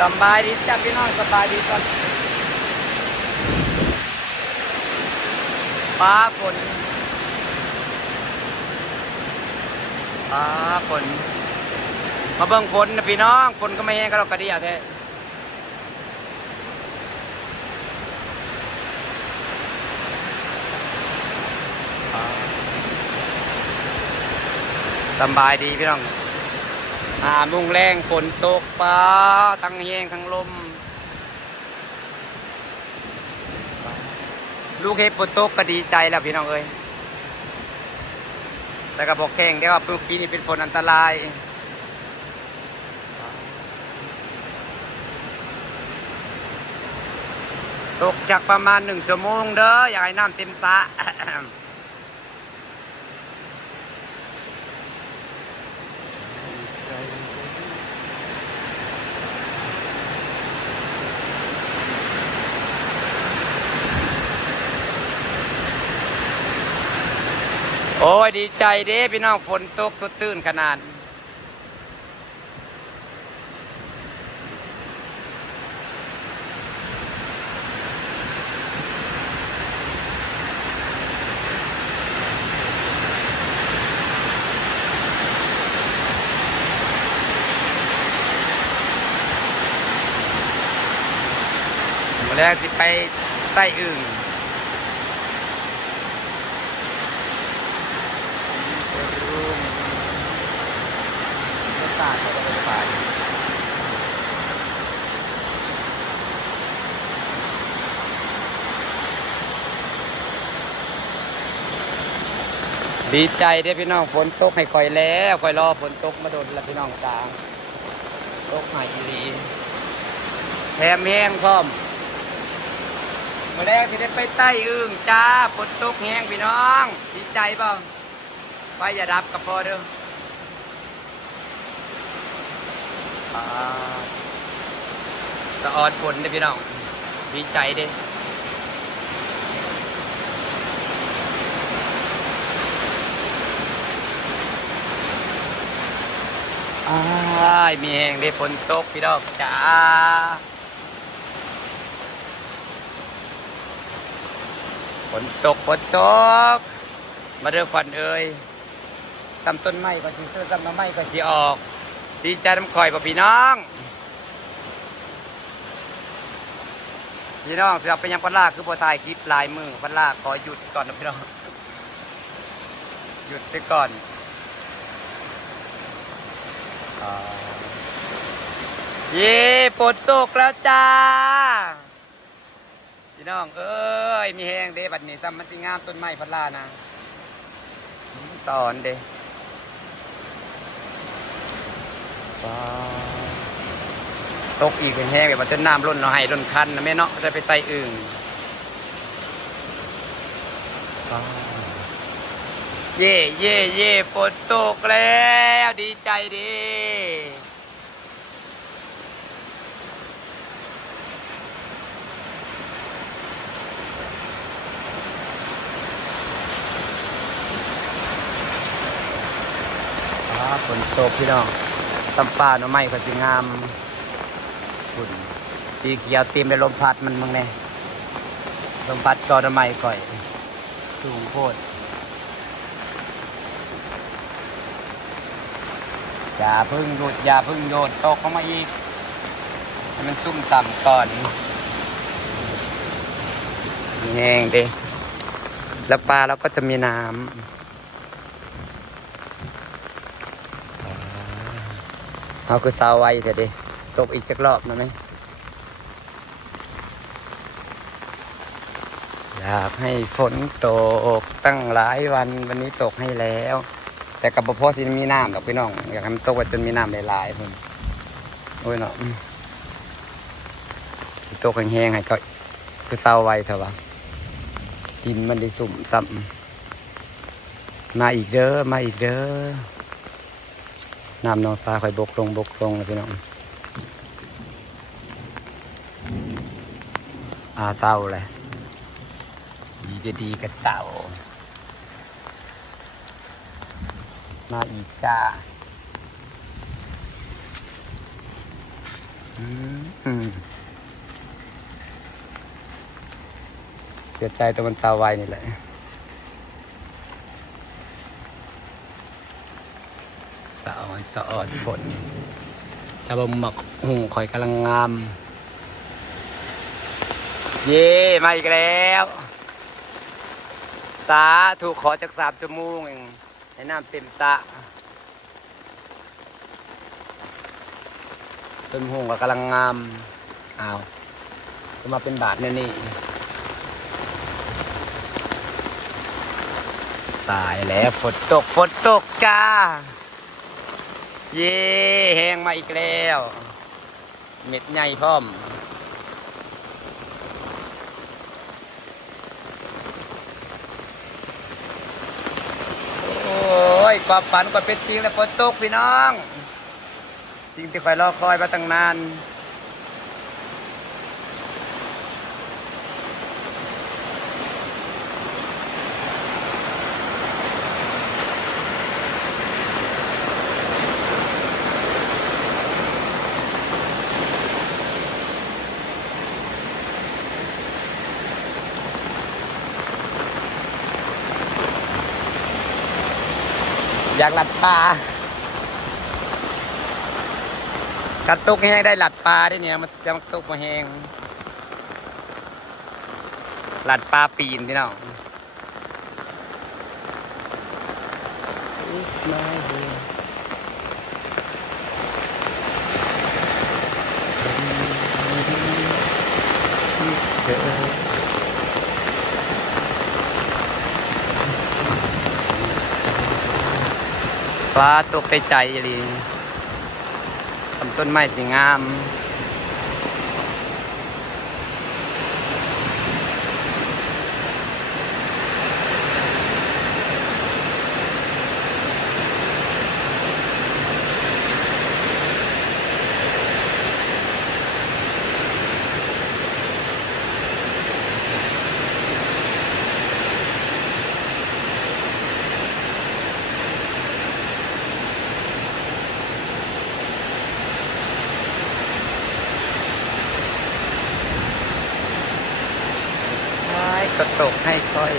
สบายดีจ้ะพี่น้องสบายดีก่อนฟ้าฝนฟ้าฝนมาเบิ่งฝนนะพี่น้องฝนก็ไม่แห้งก็เรากระเดียแท้สบายดีพี่น้องมุ่งแรงฝนตกฟ้าทั้งแห้งทั้งลมลูกเห็บฝนตกก็ดีใจแล้วพี่น้องเอ้ยแต่ก็บอกแข่งได้ว่าเมื่อกี้นี่เป็นฝนอันตรายตกจากประมาณ1 ชั่วโมงเด้ออยากให้น้ำเต็มสระ โอ้ยดีใจเด้พี่น้องฝนตกสดชื่นขนาดมาแล้วสิไปใต้อึ่งดีใจเด้พี่น้องฝนตกให้คอยแล้วคอยรอฝนตกมาโดนแล้วพี่น้องกลางตกหายอีหลีแถมแห้งพร้อมมาแล้วที่ได้ไปใต้อึ่งจ้าฝนตกแห้งพี่น้องดีใจเปล่าไฟอย่าดับกับพอเด้อสะออนฝนเด้พี่น้องดีใจเด้มีแห้งได้ฝนตกพี่น้องจ้าฝนตกมาเด้อฝันเอ่ยตำต้นไม้ก็สิซื้อตำน้ำไม้ก็สิออกดีใจน้ำข่อยบ่พี่น้องพี่น้องเสือไปยังพันลาคือบ่ถ่ายคลิปลายมือพันลาขอหยุดก่อนนะพี่น้องหยุดไปก่อนเย่ฝนตกแล้วจ้าพี่น้องเอ้ยมีแห้งเด้บัดนี้ซ้ำมันสิงามต้นไม้พันลานะสอนเด้ตกอีกแห้งแบบว่าจะน้ำล้นเราให้ล้นคันนะแม่เนาะจะไปไต่อึ่งเย่เย่เย่ฝนตกแล้วดีใจดีฝนตกพี่น้องตำป่าหน่อไม้ก็สิงามฝุ่นสีเขียวเต็มไปลมพัดมันมึงเนี่ยลมพัดกอหน่อไม้ก่อยสูงโคตรอย่าพึ่งโดดตกเข้ามาอีกให้มันซุ่มต่ำก่อนแห้งดิแล้วปลาเราก็จะมีน้ำเอาคือสาวไว้เถอะดิตกอีกสักรอบนะไหมอยากให้ฝนตกตั้งหลายวันนี้ตกให้แล้วแต่กับพ่อสิมีน้ำดอกพี่น้องอยากให้มันตกจนมีน้ำหลายๆคนโอ้ยเนาะตกแห้งๆให้ก็คือสาวไว้เถอะวะดินมันได้สุ่มซ้ำมาอีกเด้อน้ำนองซาค่อยบกลงเลยพี่น้องเศร้าเลยดีกับเศร้ามาอีกจ้า อืมเสียใจตัวมันสาวไวนี่แหละสะออนฝนจะบ่หมักหุงคอยกำลังงามเย่มาอีกแล้วสาถูกขอจาก3 ชั่วโมงเองให้น้ำเต็มตะต้นหุงก็กำลังงามอ้าวจะมาเป็นบาทเนี่ยนี่ตายแล้วฝนตกจ้าเย่แห้งมาอีกแล้วเม็ดใหญ่พร้อมโอ้ยความฝันก็เป็นจริงแล้วฝนตกพี่น้องจริงที่คอยรอคอยมาตั้งนานอยากหลัดปลากระตุกแห้งได้หลัดปลาได้เนี่ยมันจะมาตุกมาแห้งหลัดปลาปีนพี่น้องปลาตกใจใจเลยทำต้นไม้สีงามก็ตกให้ค่อย